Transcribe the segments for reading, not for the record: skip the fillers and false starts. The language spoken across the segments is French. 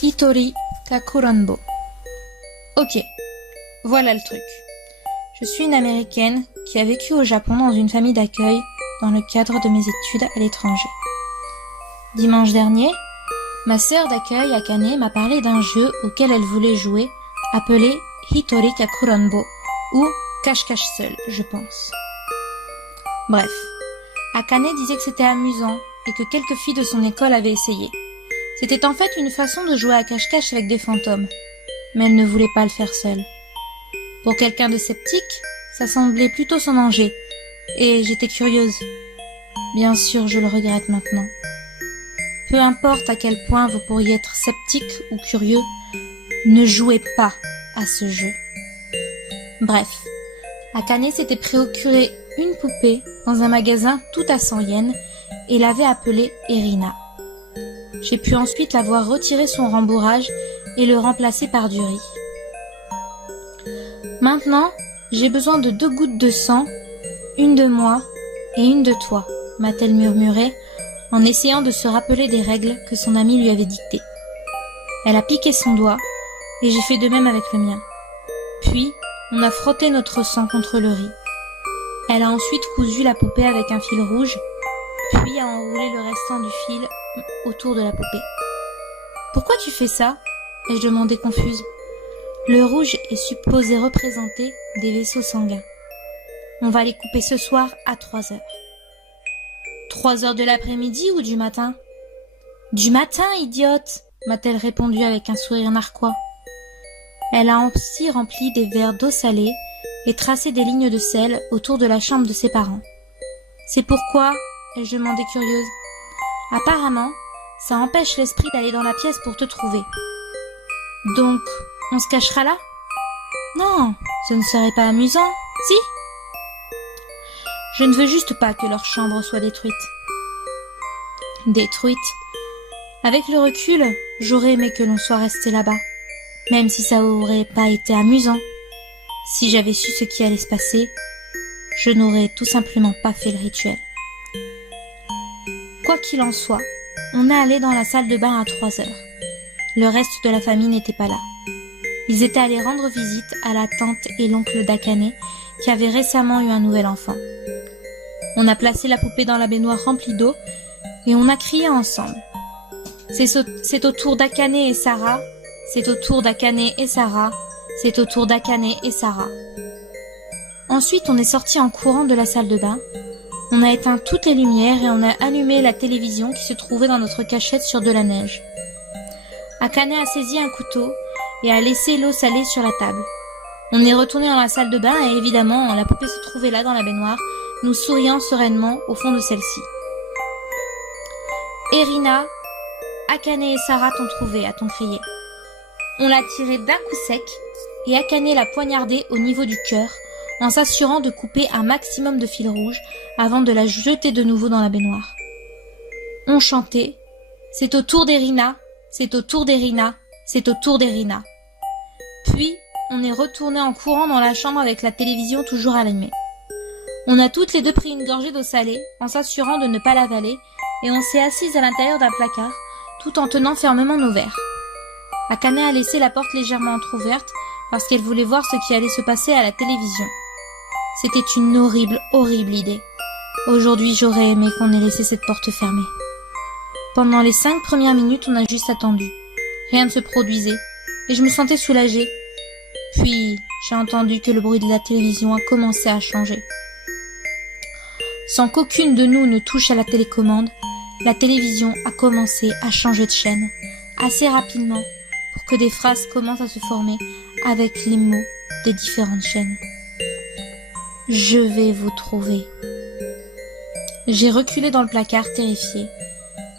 Hitori Kakuranbo. Ok, voilà le truc. Je suis une Américaine qui a vécu au Japon dans une famille d'accueil dans le cadre de mes études à l'étranger. Dimanche dernier, ma sœur d'accueil Akane m'a parlé d'un jeu auquel elle voulait jouer, appelé Hitori Kakuranbo, ou Cache-cache seul, je pense. Bref, Akane disait que c'était amusant et que quelques filles de son école avaient essayé. C'était en fait une façon de jouer à cache-cache avec des fantômes, mais elle ne voulait pas le faire seule. Pour quelqu'un de sceptique, ça semblait plutôt son danger, et j'étais curieuse. Bien sûr, je le regrette maintenant. Peu importe à quel point vous pourriez être sceptique ou curieux, ne jouez pas à ce jeu. Bref, Akane s'était procuré une poupée dans un magasin tout à 100 yens et l'avait appelée Erina. J'ai pu ensuite la voir retirer son rembourrage et le remplacer par du riz. Maintenant, j'ai besoin de 2 gouttes de sang, une de moi et une de toi, m'a-t-elle murmuré en essayant de se rappeler des règles que son amie lui avait dictées. Elle a piqué son doigt et j'ai fait de même avec le mien. Puis, on a frotté notre sang contre le riz. Elle a ensuite cousu la poupée avec un fil rouge, puis a enroulé le restant du fil autour de la poupée. « Pourquoi tu fais ça ?» ai-je demandé confuse. Le rouge est supposé représenter des vaisseaux sanguins. On va les couper ce soir à 3 heures. 3 heures de l'après-midi ou du matin ? Du matin, idiote, m'a-t-elle répondu avec un sourire narquois. Elle a aussi rempli des verres d'eau salée et tracé des lignes de sel autour de la chambre de ses parents. C'est pourquoi, ai-je demandé curieuse. Apparemment, ça empêche l'esprit d'aller dans la pièce pour te trouver. Donc, on se cachera là ? Non, ce ne serait pas amusant, si ? Je ne veux juste pas que leur chambre soit détruite. Détruite ? Avec le recul, j'aurais aimé que l'on soit resté là-bas, même si ça aurait pas été amusant. Si j'avais su ce qui allait se passer, je n'aurais tout simplement pas fait le rituel. Quoi qu'il en soit, on est allé dans la salle de bain à 3 heures. Le reste de la famille n'était pas là. Ils étaient allés rendre visite à la tante et l'oncle d'Akane qui avaient récemment eu un nouvel enfant. On a placé la poupée dans la baignoire remplie d'eau et on a crié ensemble. C'est au tour d'Akane et Sarah, c'est au tour d'Akane et Sarah, c'est au tour d'Akane et Sarah. Ensuite, on est sorti en courant de la salle de bain. On a éteint toutes les lumières et on a allumé la télévision qui se trouvait dans notre cachette sur de la neige. Akane a saisi un couteau et a laissé l'eau salée sur la table. On est retourné dans la salle de bain et évidemment, la poupée se trouvait là dans la baignoire, nous souriant sereinement au fond de celle-ci. Erina, Akane et Sarah t'ont trouvé, a-t-on crié. On l'a tirée d'un coup sec et Akane l'a poignardée au niveau du cœur en s'assurant de couper un maximum de fil rouge avant de la jeter de nouveau dans la baignoire. On chantait « C'est au tour d'Erina, c'est au tour d'Erina, c'est au tour d'Erina ». Puis, on est retourné en courant dans la chambre avec la télévision toujours allumée. On a toutes les deux pris une gorgée d'eau salée en s'assurant de ne pas l'avaler et on s'est assises à l'intérieur d'un placard tout en tenant fermement nos verres. Akane a laissé la porte légèrement entrouverte parce qu'elle voulait voir ce qui allait se passer à la télévision. C'était une horrible, horrible idée. Aujourd'hui, j'aurais aimé qu'on ait laissé cette porte fermée. Pendant les 5 premières minutes, on a juste attendu. Rien ne se produisait et je me sentais soulagée. Puis, j'ai entendu que le bruit de la télévision a commencé à changer. Sans qu'aucune de nous ne touche à la télécommande, la télévision a commencé à changer de chaîne, assez rapidement pour que des phrases commencent à se former avec les mots des différentes chaînes. Je vais vous trouver. J'ai reculé dans le placard terrifiée.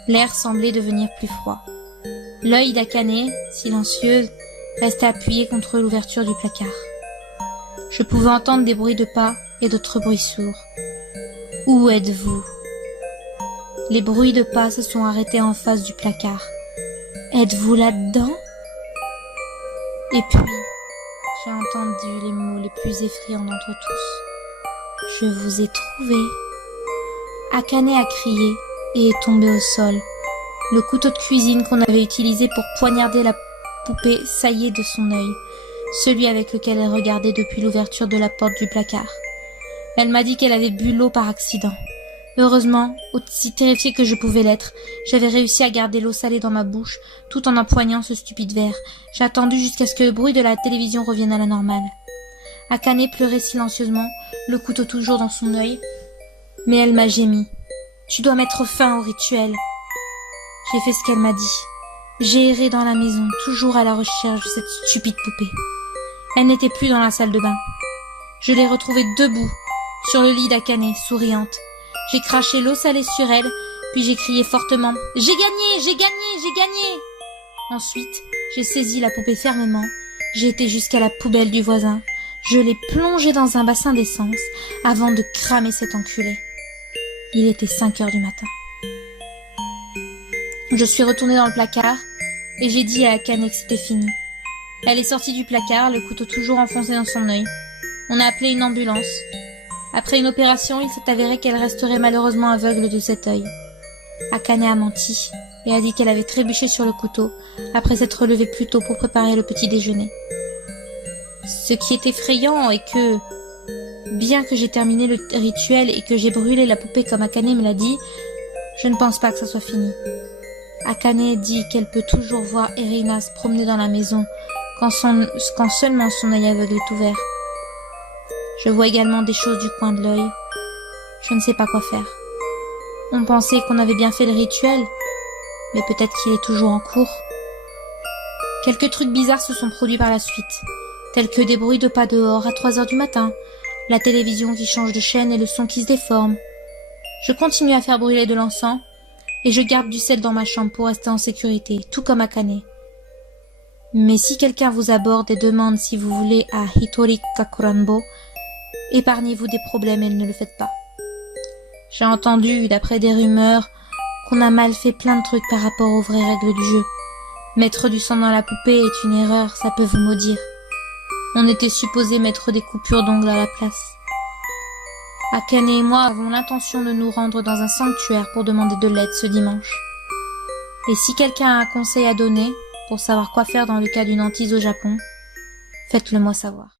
L'air semblait devenir plus froid. L'œil d'Akane, silencieuse, restait appuyé contre l'ouverture du placard. Je pouvais entendre des bruits de pas et d'autres bruits sourds. Où êtes-vous ? Les bruits de pas se sont arrêtés en face du placard. Êtes-vous là-dedans ? Et puis, j'ai entendu les mots les plus effrayants d'entre tous. Je vous ai trouvé. Akane a crié et est tombée au sol, Le couteau de cuisine qu'on avait utilisé pour poignarder la poupée saillait de son œil, celui avec lequel elle regardait depuis l'ouverture de la porte du placard. Elle m'a dit qu'elle avait bu l'eau par accident. Heureusement, aussi terrifiée que je pouvais l'être, j'avais réussi à garder l'eau salée dans ma bouche, tout en empoignant ce stupide verre. J'ai attendu jusqu'à ce que le bruit de la télévision revienne à la normale. Akane pleurait silencieusement, le couteau toujours dans son œil. Mais elle m'a gémi. « Tu dois mettre fin au rituel. » J'ai fait ce qu'elle m'a dit. J'ai erré dans la maison, toujours à la recherche de cette stupide poupée. Elle n'était plus dans la salle de bain. Je l'ai retrouvée debout, sur le lit d'Akane, souriante. J'ai craché l'eau salée sur elle, puis j'ai crié fortement « J'ai gagné, j'ai gagné, j'ai gagné !» Ensuite, j'ai saisi la poupée fermement, j'ai été jusqu'à la poubelle du voisin, je l'ai plongée dans un bassin d'essence avant de cramer cet enculé. Il était 5 heures du matin. Je suis retournée dans le placard et j'ai dit à Akane que c'était fini. Elle est sortie du placard, le couteau toujours enfoncé dans son œil. On a appelé une ambulance. Après une opération, il s'est avéré qu'elle resterait malheureusement aveugle de cet œil. Akane a menti et a dit qu'elle avait trébuché sur le couteau après s'être levée plus tôt pour préparer le petit déjeuner. Ce qui est effrayant est que, bien que j'ai terminé le rituel et que j'ai brûlé la poupée comme Akane me l'a dit, je ne pense pas que ça soit fini. Akane dit qu'elle peut toujours voir Erina se promener dans la maison quand seulement son œil aveugle est ouvert. Je vois également des choses du coin de l'œil. Je ne sais pas quoi faire. On pensait qu'on avait bien fait le rituel, mais peut-être qu'il est toujours en cours. Quelques trucs bizarres se sont produits par la suite, tels que des bruits de pas dehors à 3 heures du matin, la télévision qui change de chaîne et le son qui se déforme. Je continue à faire brûler de l'encens, et je garde du sel dans ma chambre pour rester en sécurité, tout comme Akane. Mais si quelqu'un vous aborde et demande si vous voulez à Hitori Kakuranbo, épargnez-vous des problèmes et ne le faites pas. J'ai entendu, d'après des rumeurs, qu'on a mal fait plein de trucs par rapport aux vraies règles du jeu. Mettre du sang dans la poupée est une erreur, ça peut vous maudire. On était supposé mettre des coupures d'ongles à la place. Akane et moi avons l'intention de nous rendre dans un sanctuaire pour demander de l'aide ce dimanche. Et si quelqu'un a un conseil à donner pour savoir quoi faire dans le cas d'une hantise au Japon, faites-le moi savoir.